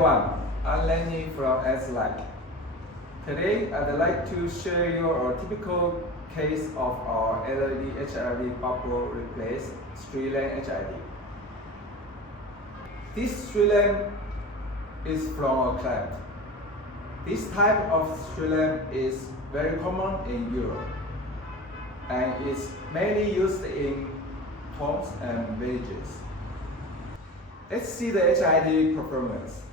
everyone, I'm Lenny from S-Lab. Today, I'd like to show you a typical case of our LED HID bubble replace street lamp HID. This street lamp is from a clamp. This type of street lamp is very common in Europe and is mainly used in homes and villages. Let's see the HID performance.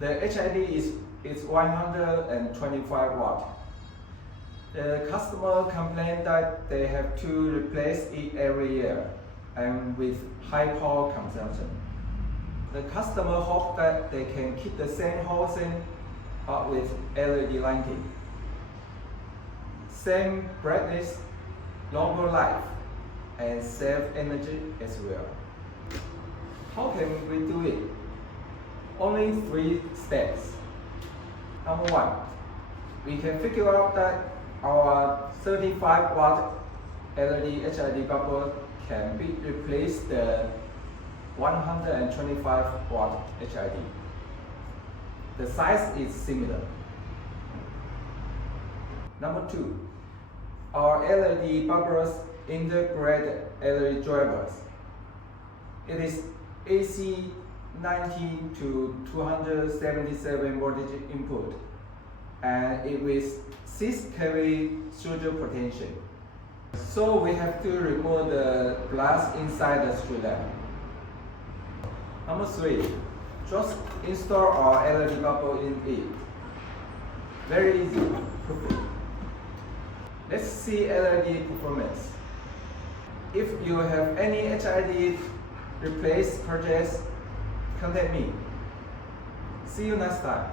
The HID is 125 watt. The customer complained that they have to replace it every year and with high power consumption. The customer hopes that they can keep the same housing but with LED lighting. Same brightness, longer life, and save energy as well. How can we do it? Only 3 steps. Number 1, we can figure out that our 35 watt LED HID bubble can be replaced the 125 watt HID. The size is similar. Number 2, our LED bubbles integrate LED drivers. It is AC 90 to 277 voltage input and it with 6 kV pseudo potential. So we have to remove the ballast inside the street lamp. Number 3, just install our LED bubble in it. Very easy. Let's see LED performance. If you have any HID replace purchase, contact me. See you next time.